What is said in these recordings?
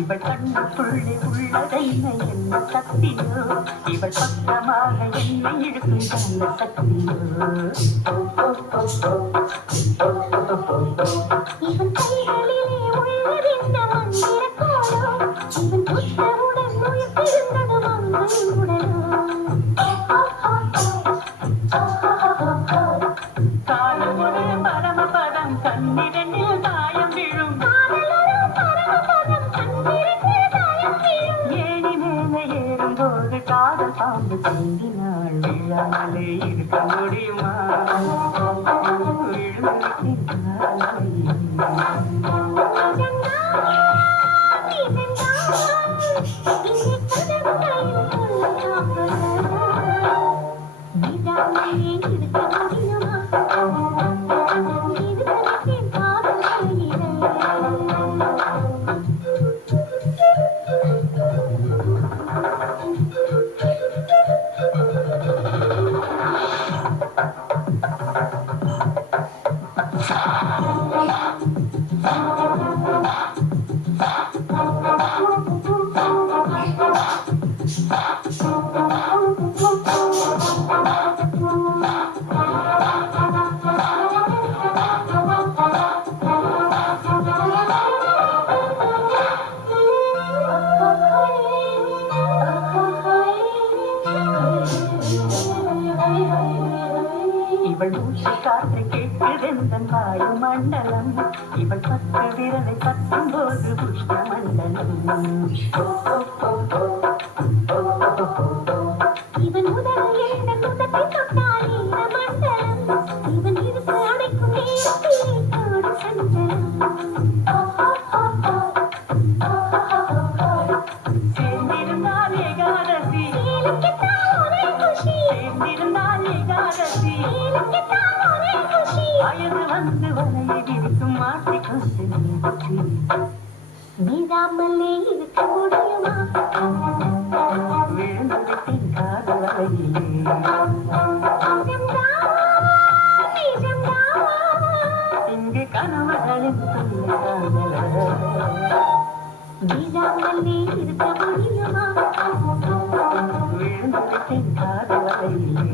இவள் கண்ணுக்குள்ளே உள்ளதைமை என்ன சக்தியோ இவள் பக்கமாக என்னை இழுக்கும் நல்ல சக்தியோ இவன் கைகளிலே உள்ளதென்ன மந்திர கோலோ இவன் புத்தருடன் உயிர்த்திருந்தது மங்கை உடலோ காலமுறை பரமபதம் கண்ணிரண்டில் தாயம் விழும் ஏணி மேலே ஏறும்போது காதல் பாம்பு தூண்டினாள் விழாமலே இருக்க முடியுமா இவள் மூச்சு காற்றை கேட்குதெந்தன் வாயு மண்டலம் இவள் பத்து விரலை பத்தும்போது புஷ்ட மண்டலம் இவன் முதல் எந்த முதலை தொட்டால் இந்த மண்டலம் இவன் இருப்பு அடைக்கும் நேரத்திலே கோடு சஞ்சலம் சேர்ந்திருந்தால் ஏகாதசி சேர்ந்திருந்தால் ஏகாதசி வயது வந்து வலையை விரிக்கும் மாற்றிக்கொண்டு நீதாமலே இருக்க முடியுமா விழுந்ததின் காதலையிலே இங்கு கனவுகளின் நீதாமலே இருக்க முடியுமா விழுந்ததின் காதலையிலே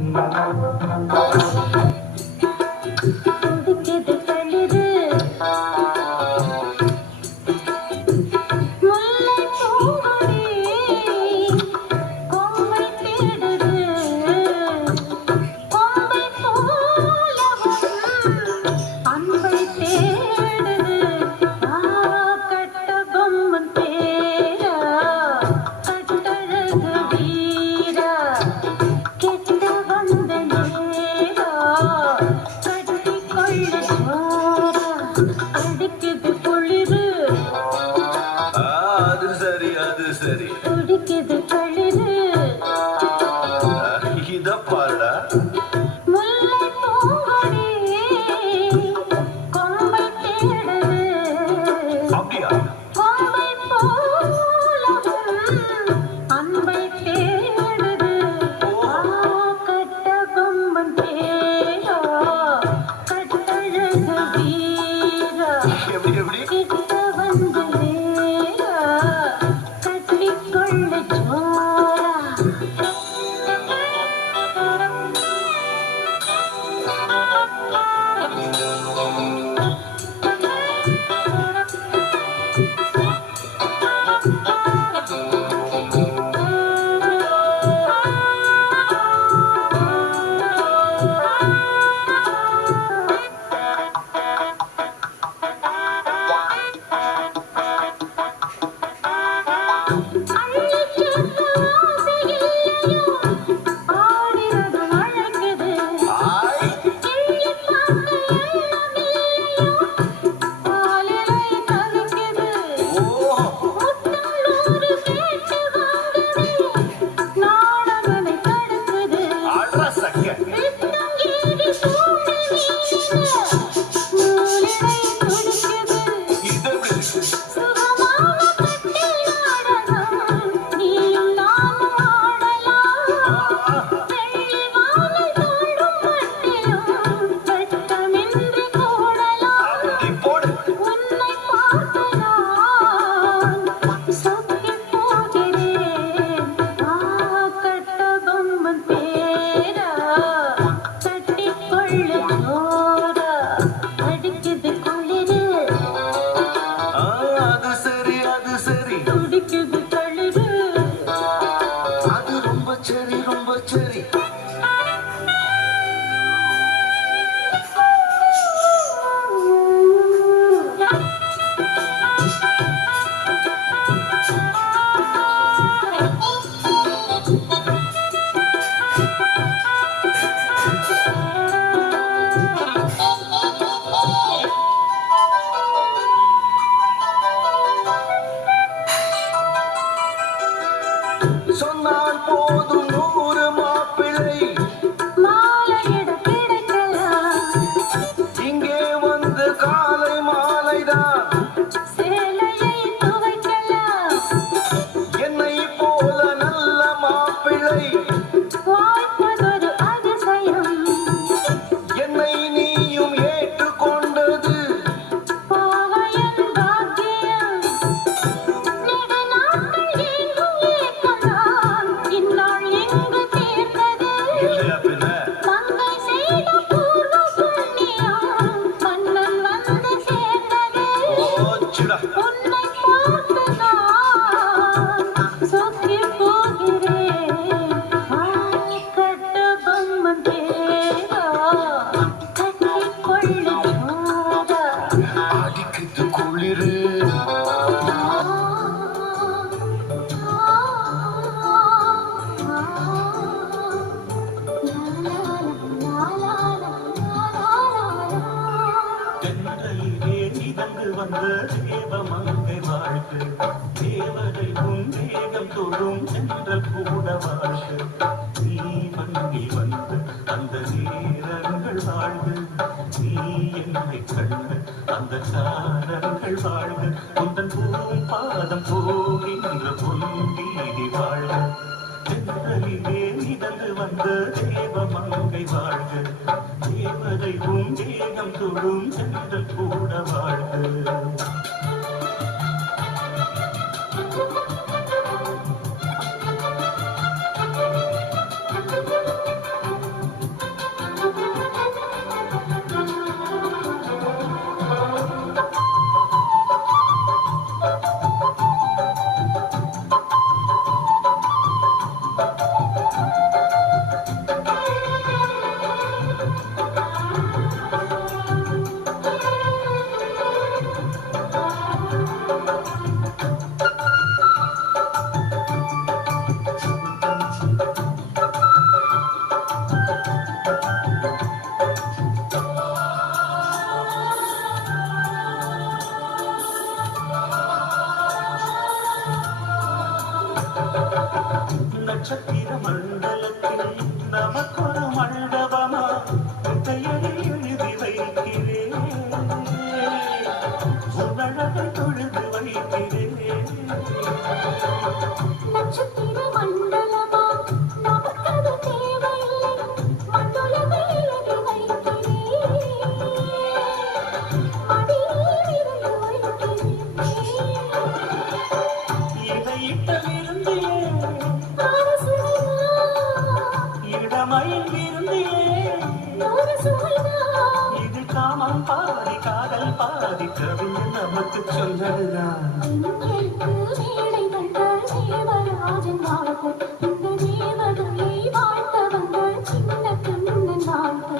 எப்படி எப்படி கிட்ட வந்து நேரா கட்டிக்கொள்ள ஜோரா சொன்னால் போதும் 100 மாப்பிள்ளை மாலையிட கிடைக்கலாம் இங்கே வந்து காலை மாலைதான் சேலையை துவைக்கலாம் என்னை போல நல்ல மாப்பிள்ளை வாய்ப்பதொரு அதிசயம் என்னை நீயும் ஏற்றுக்கொண்டது பாவையன் பாக்கியம் நெடுநாட்கள் எங்கும் ஏற்கலாம் இந்நாள் எங்கு தீர்ந்தது மங்கை செய்த பூர்வ புண்ணியம் மன்னன் வந்து சேர்ந்தது உன்னை பார்த்து நான் சொக்கிப் போகிறேன் கட்ட பொம்மன் தேவா கட்டிக்கொள்ளு ஜோரா அடிக்குது குளிரு தென்றலிலே மிதந்து வந்த தேவமங்கை வாழ்த்து தேவதை உன் தேகம் தொழும் சென்றல் கூட வாழ்த்து நீ மங்கி வந்து அந்த நேரங்கள் வாழ்வு நீ என்னை கண்டு அந்த காலங்கள் வாழ்வு உந்தன் பூம் பாதம் போகின்ற பொன் வீதி வாழ்வு தென்றலிலே மிதந்து வந்த தேவமங்கை வாழ்க தேவதை உன் தேகம் தொழும் சென்றல் கூட வாழ்க நட்சத்திர மண்டலத்தில் நமக்கொரு மண்டபமா கையடி எழுதி வைக்கிறேன் உன்னழகை தொழுது வைக்கிறேன் நட்சத்திர மண்டலமா நமக்கது தேவையில்லை மண்ணுலகை எழுதி வைக்கிறேன் மடியில் ஆதி கவிஞன் நமக்கு சொன்னதுதான். எங்களுக்கு மேடை கண்ட தேவராஜன் வாழ்வு, இந்த தேவதையை வாழ்த்த வந்த சின்ன கண்ணன் வாழ்வு.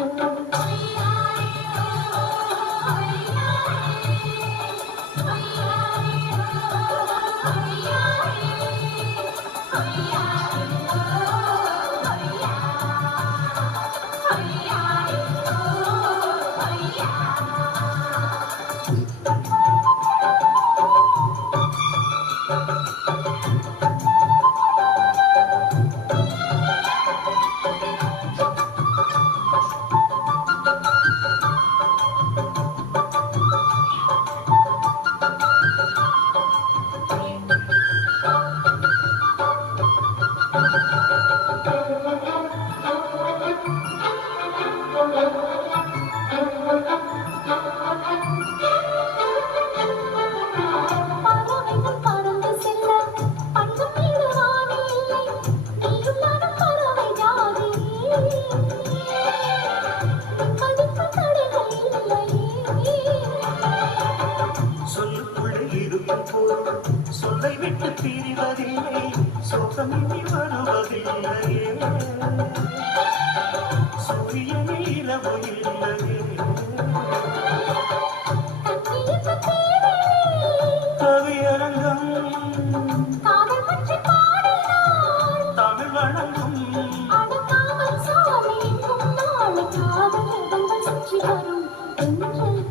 பறவைகள் பறந்து செல்ல பஞ்சம் மீதுவானே இல்லை, நீயும் நானும் பறவை ஜாதி. நிம்மதிக்கு தடைகள் இல்லையே. சொல்லுக்குள்ளே இருக்கும் பொருள் சொல்லை விட்டு தீர்வதில்லை, சோகம் இனி வருவதில்லையே. சூரியனில் இரவு இல்லையே. கண்ணியற்ற தேவையே, கவியரங்கம் காதல் பற்றி பாடினாள். தமிழ் வணங்கும். அடக்காமல் சாமி எங்கும் நாளை காதல் சுற்றி வரும். தென்றல்